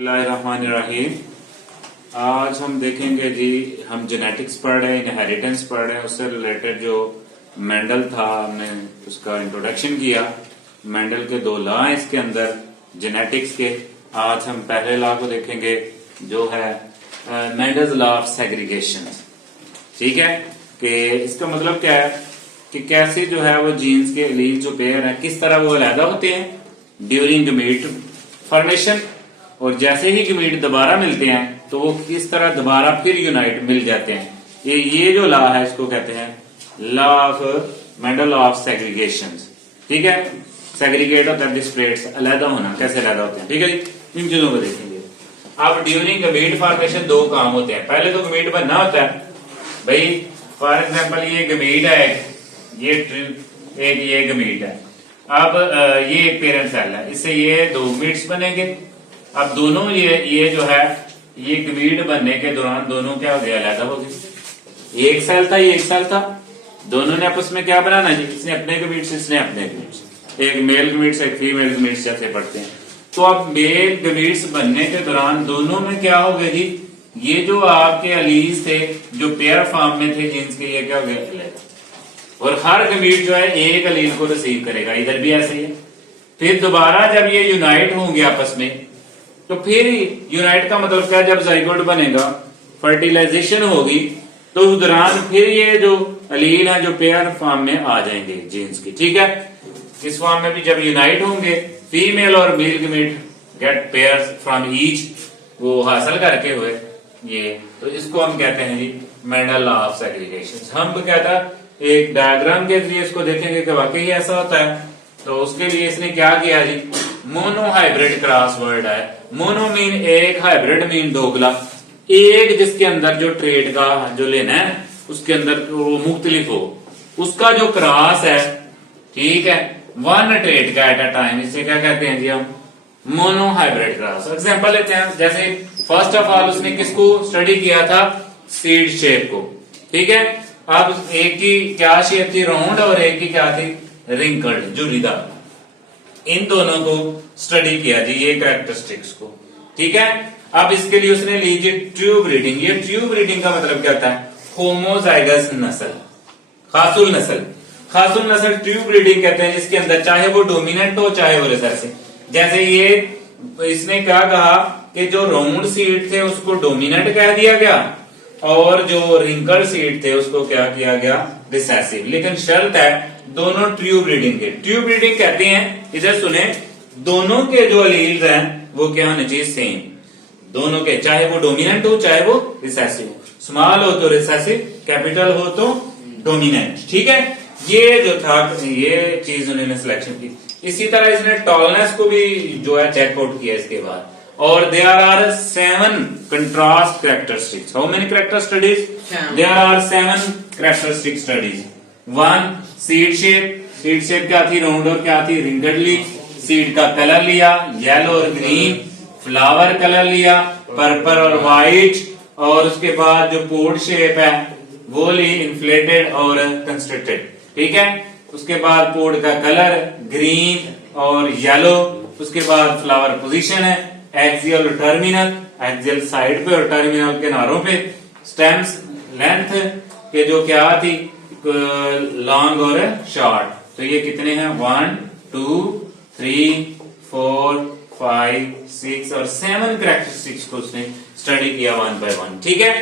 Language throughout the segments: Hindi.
बिस्मिल्लाहिर्रहमानिर्रहीम। आज हम देखेंगे जी, हम जेनेटिक्स पढ़ रहे हैं, इनहेरिटेंस पढ़ रहे हैं। उससे रिलेटेड जो मेंडल था, हमने उसका इंट्रोडक्शन किया। मेंडल के 2 लॉ हैं इसके अंदर जेनेटिक्स के। आज हम पहले लॉ को देखेंगे जो है मेंडल्स लॉ ऑफ सेग्रीगेशन। ठीक है, कि इसका मतलब क्या है कि कैसे जो है वो जीन्स के एलील जो पेयर है किस तरह वो अलग होते हैं ड्यूरिंग गमीट फॉर्मेशन, और जैसे ही गमीट दोबारा मिलते हैं तो वो किस तरह दोबारा फिर यूनाइट मिल जाते हैं। ये जो लॉ है इसको कहते हैं law of Mendel law of segregation. ठीक है, सेग्रीगेट होता है डिस्प्लेट्स, अलग होना, कैसे अलग होते हैं। ठीक है जी, इन चीजों को देखेंगे। अब ड्यूरिंग गमीट फॉर्मेशन 2 काम होते हैं। पहले तो गमीट बनना होता है भाई। फॉर एग्जाम्पल ये गमीट है, ये गमीट है। अब ये एक पेरेंट सेल है, इससे ये 2 गमीट्स बनेंगे। अब दोनों ये जो है ये गमीट बनने के दौरान दोनों क्या हो गया, अलग हो गए। एक सेल था, ये एक सेल था, दोनों ने आपस में क्या बनाना जी, इसने अपने गमीट्स, इसने अपने गमीट्स, एक मेल गमीट्स एक फीमेल गमीट्स जैसे पढ़ते हैं। तो अब मेल गमीट्स बनने के दौरान दोनों में क्या हो गया जी, ये जो आपके अलीज थे जो पेयर फॉर्म में थे जीन्स के, ये क्या हो गया, अलग। और हर गमीट जो है एक अलील को रिसीव करेगा, इधर भी ऐसे ही है। फिर दोबारा जब ये यूनाइट होंगे आपस में, तो फिर यूनाइट का मतलब क्या, जब जाइगोट बनेगा, फर्टिलाइजेशन होगी, तो उस दौरान फिर ये जो अलील है जो पेयर फॉर्म में आ जाएंगे जीन्स की। ठीक है, इस फॉर्म में भी जब यूनाइट होंगे, फीमेल और male gamete get pairs from each, वो हासिल करके हुए ये, तो इसको हम कहते हैं जी मेंडल लॉ ऑफ सेग्रीगेशन। हम कहता है एक डायग्राम के जरिए इसको देखेंगे कि वाकई ऐसा होता है। तो उसके लिए इसने क्या किया जी, मोनो हाइब्रिड क्रॉस वर्ड है। मोनो मीन एक, हाइब्रिड मीन दोगला। एक जिसके अंदर जो ट्रेड का जो लेना है उसके अंदर वो मुख्तलिफ हो, उसका जो क्रॉस है, ठीक है, 1 ट्रेड का एट अ टाइम, इसे क्या कहते हैं जी हम, मोनो हाइब्रिड क्रॉस। एग्जांपल लेते हैं, जैसे फर्स्ट ऑफ ऑल उसने किसको स्टडी किया था, सीड शेप को। ठीक है, अब एक की क्या शेप थी, राउंड, और एक की क्या थी, रिंकल्ड, झुर्रीदार। इन दोनों को स्टडी किया जी, ये कैरेक्टरिस्टिक्स को। ठीक है, अब इसके लिए उसने ली जी ट्यूब ब्रीडिंग। ये ट्यूब ब्रीडिंग का मतलब क्या होता है, होमोजाइगस नस्ल, खासुल नस्ल। खासुल नस्ल ट्यूब ब्रीडिंग कहते हैं, जिसके अंदर चाहे वो डोमिनेंट हो चाहे वो रिसेसिव। जैसे ये इसने क्या कहा कि जो राउंड सीड थे उसको डोमिनेंट कह दिया गया, और जो रिंकल सीड थे उसको क्या किया गया, रिसेसिव। लेकिन शर्त है दोनों ट्यूब ब्रीडिंग के। ट्यूब ब्रीडिंग कहते हैं, इधर सुने, दोनों के जो अलील्स हैं वो क्या होने चाहिए, सेम। दोनों के, चाहे वो डोमिनेंट हो चाहे वो रिसेसिव हो। स्मॉल हो तो रिसेसिव, कैपिटल हो तो डोमिनेंट। ठीक है, ये जो था ये चीज उन्होंने सिलेक्शन की। इसी तरह इसने टॉलनेस को भी जो है चेकआउट किया इसके बाद। और there are 7 contrast characteristics. How many character studies, there are 7 characteristic studies. 1 seed shape. Seed shape क्या थी, राउंड, और क्या थी, रिंगड ली। सीड का कलर लिया, येलो और ग्रीन। फ्लावर कलर लिया, पर्पल और व्हाइट। और उसके बाद जो पोड शेप है वो ली, इन्फ्लेटेड और कंस्ट्रिक्टेड। ठीक है, उसके बाद पोड का कलर ग्रीन और येलो। उसके बाद फ्लावर पोजीशन है एक्सियल और टर्मिनल, एक्सियल साइड पे और टर्मिनल किनारों पे। स्टेम्स लेंथ के जो क्या थी, लॉन्ग और शॉर्ट। तो ये कितने हैं, 1 2 3 4 5 6 और 7 कैरेक्टरिस्टिक्स को उसने स्टडी किया 1 बाय 1। ठीक है,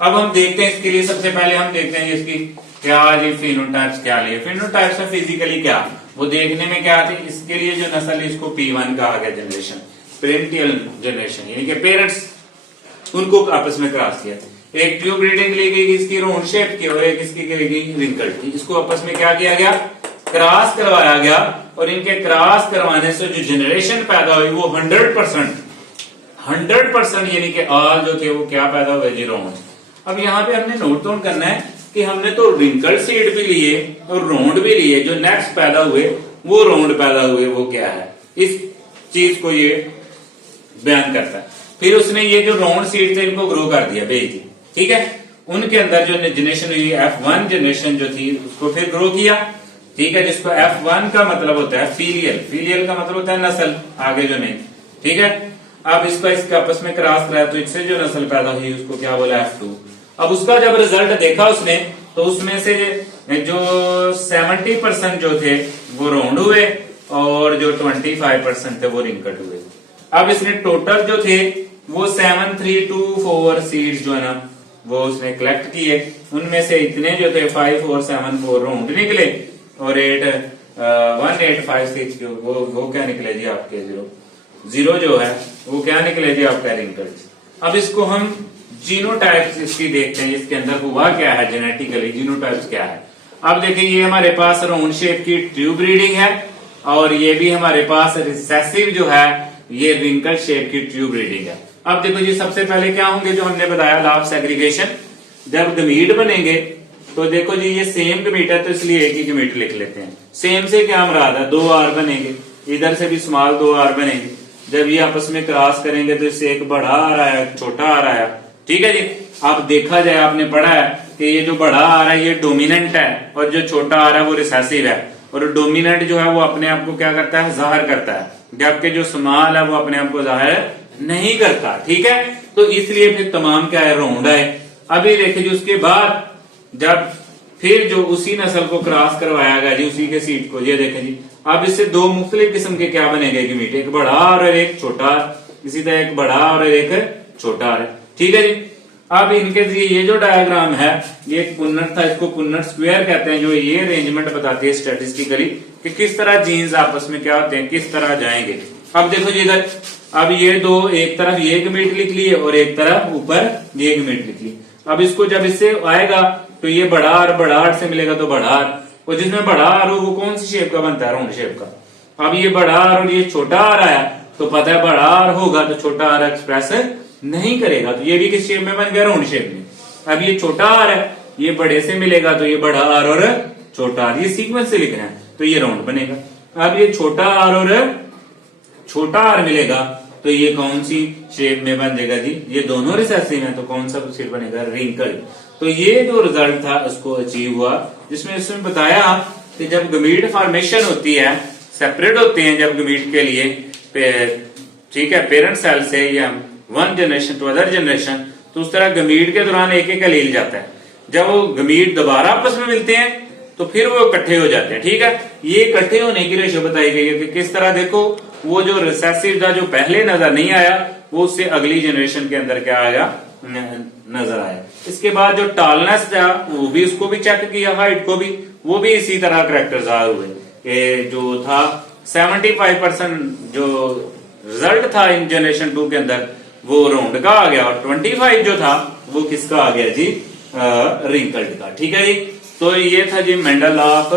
अब हम देखते हैं इसके लिए सबसे पहले हम देखते हैं इसकी क्या जी फिनोटाइप्स क्या लिए। फिनोटाइप्स है फिजिकली क्या, वो देखने में क्या थी। इसके लिए जो नस्ल है इसको P1 कहा गया, जनरेशन, पेरेंटियल जनरेशन, यानी कि पेरेंट्स उनको आपस में क्रॉस किया। एक ट्यूब ब्रीडिंग ली गई इसकी राउंड शेप की, और एक इसकी की गई रिंकल्ड की। इसको आपस में क्या किया गया, क्रॉस करवाया गया। और इनके क्रॉस करवाने से जो जनरेशन पैदा हुई वो 100% यानी कि ऑल जो थे वो क्या पैदा हुए जी, राउंड। अब यहाँ पे हमने नोट डाउन करना है कि हमने तो रिंकल्ड सीड भी लिए और राउंड भी लिए, जो नेक्स्ट पैदा हुए वो राउंड पैदा हुए, वो क्या है, इस चीज को ये बयान करता है। फिर उसने ये जो राउंड सीड थे इनको ग्रो कर दिया, भेज दी। ठीक है, उनके अंदर जो जनरेशन हुई F1 जनरेशन जो थी उसको फिर ग्रो किया। ठीक है, जिसको F1 का मतलब होता है फीलियल। फीलियल का मतलब होता है नस्ल, आगे जो नहीं। ठीक है, अब इसका इसके आपस में क्रॉस कराया तो इससे जो नस्ल पैदा हुई उसको क्या बोला F2। अब उसका जब रिजल्ट देखा उसने तो उसमें से जो 70% जो थे वो राउंड हुए और जो 25% थे वो रिंकल्ड हुए। अब इसने टोटल जो थे वो 7324 सीड्स जो है ना वो उसने कलेक्ट किए, उनमें से इतने जो थे 5474 राउंड निकले और 1856 जो वो क्या निकले जी आपके जीरो जो है वो क्या निकले जी आपका रिंकल्स। अब इसको हम जीनोटाइप्स इसकी देखते हैं, इसके अंदर हुआ क्या है जेनेटिकली, जीनोटाइप्स क्या है। अब देखिए ये हमारे पास राउंड शेप की ट्यूब रीडिंग है और ये भी हमारे पास रिसेसिव जो है ये रिंकल शेप की ट्यूब रीडिंग है। अब देखो जी सबसे पहले क्या होंगे जो हमने बताया लॉ ऑफ सेग्रीगेशन, जब गमीट बनेंगे तो देखो जी ये सेम गमीट है तो इसलिए एक ही गमीट लिख लेते हैं। सेम से क्या मुराद है, 2 R बनेंगे, इधर से भी स्मॉल 2 R बनेंगे। जब ये आपस में क्रॉस करेंगे तो इससे एक बड़ा आ रहा है छोटा आ रहा है, ठीक है जी। अब देखा जाए आपने पढ़ा है कि ये जो बड़ा आ रहा है ये डोमिनेंट है और जो छोटा आ रहा है वो रिसेसिव है, और डोमिनेंट जो है वो अपने आप को क्या करता है जाहिर करता है, जबकि जो स्मॉल है वो अपने आप को जाहिर नहीं करता, ठीक है। तो इसलिए फिर तमाम क्या है राउंड है। अभी देखिए जी उसके बाद जब फिर जो उसी नस्ल को क्रॉस करवाया गया जी उसी के सीट को, ये देखें जी अब इससे 2 मुख्तलिफ किस्म के क्या बनेंगे गमीट, एक बड़ा और एक छोटा, इसी तरह एक बड़ा और एक छोटा, ठीक है जी। अब इनके ये जो डायग्राम है ये पुन्नट था, इसको पुन्नट स्क्वायर कहते हैं, जो ये अरेंजमेंट बताती है स्टैटिस्टिकली कि किस तरह जीन्स आपस में क्या होते हैं, किस तरह जाएंगे। अब देखो जी इधर अब ये दो एक तरफ ये गमीट लिख लिए और एक तरफ ऊपर ये गमीट लिख लिए। अब इसको जब इससे आएगा तो ये बड़ा आर से मिलेगा तो बड़ा आर, और जिसमें बड़ा आर हो वो कौन सी शेप का बनता है, राउंड शेप का। अब ये बड़ा आर और ये छोटा आर आया तो पता है बड़ा आर होगा तो छोटा आर एक्सप्रेस नहीं करेगा, तो ये भी किस शेप में बन गया, राउंड शेप में। अब ये छोटा आर है ये बड़े से मिलेगा तो ये बड़ा आर और छोटा आर, ये सीक्वेंस से लिखना है तो ये राउंड बनेगा। अब ये छोटा आर और छोटा आर मिलेगा तो ये कौन सी शेप में बन जाएगा जी, ये दोनों रिसेसिव हैं तो कौन सा शेप बनेगा, रिंकल। तो ये जो रिजल्ट था उसको अचीव हुआ, जिसमें इसमें बताया कि जब गमीट फॉर्मेशन होती है, सेपरेट होते हैं जब गमीट के लिए, ठीक है, पेरेंट सेल से या one generation to other generation, तो उस तरह गमीट के दौरान एक एक एलील जाता है। जब वो गमीट दोबारा आपस में मिलते हैं तो फिर वो इकट्ठे हो जाते हैं, ठीक है। ये इकट्ठे होने की रेशो बताई गई है कि किस तरह, देखो वो जो रिसेसिव था जो पहले नजर नहीं आया वो उससे अगली जनरेशन के अंदर क्या आया, नजर आया। इसके बाद जो टॉलनेस था वो भी उसको भी चेक किया, हाइट को भी, वो भी इसी तरह करेक्टर जाहिर हुए कि जो था 75% जो रिजल्ट था इन जनरेशन 2 के अंदर वो राउंड का आ गया और 25 जो था वो किसका आ गया जी, रिंकल्ड का, ठीक है जी। तो ये था जी मेंडल लॉ ऑफ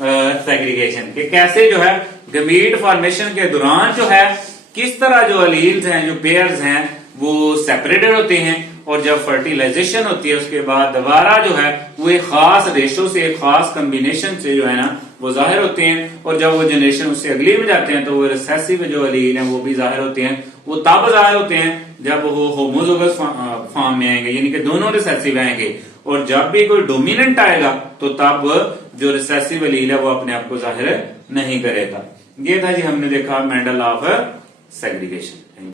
सेग्रीगेशन कि कैसे जो है गमीट फॉर्मेशन के दौरान जो है किस तरह जो अलील्स हैं, जो पेयर्स हैं वो सेपरेटेड होते हैं, और जब फर्टिलाइजेशन होती है उसके बाद दोबारा जो है वो एक खास रेशो से, एक खास कॉम्बिनेशन से जो है ना वो जाहिर होते हैं, और जब वो जनरेशन उससे अगली में जाते हैं तो वो रिसेसिव जो अलील हैं वो भी जाहिर होते हैं। वो तब जाहिर होते हैं जब वो होमोजोगस फॉर्म में आएंगे, यानी कि दोनों रिसेसिव आएंगे, और जब भी कोई डोमिनेंट आएगा तो तब जो रिसेसिव अलील है वो अपने आप को जाहिर नहीं करेगा। ये था जी हमने देखा मेंडल लॉ ऑफ सेग्रीगेशन।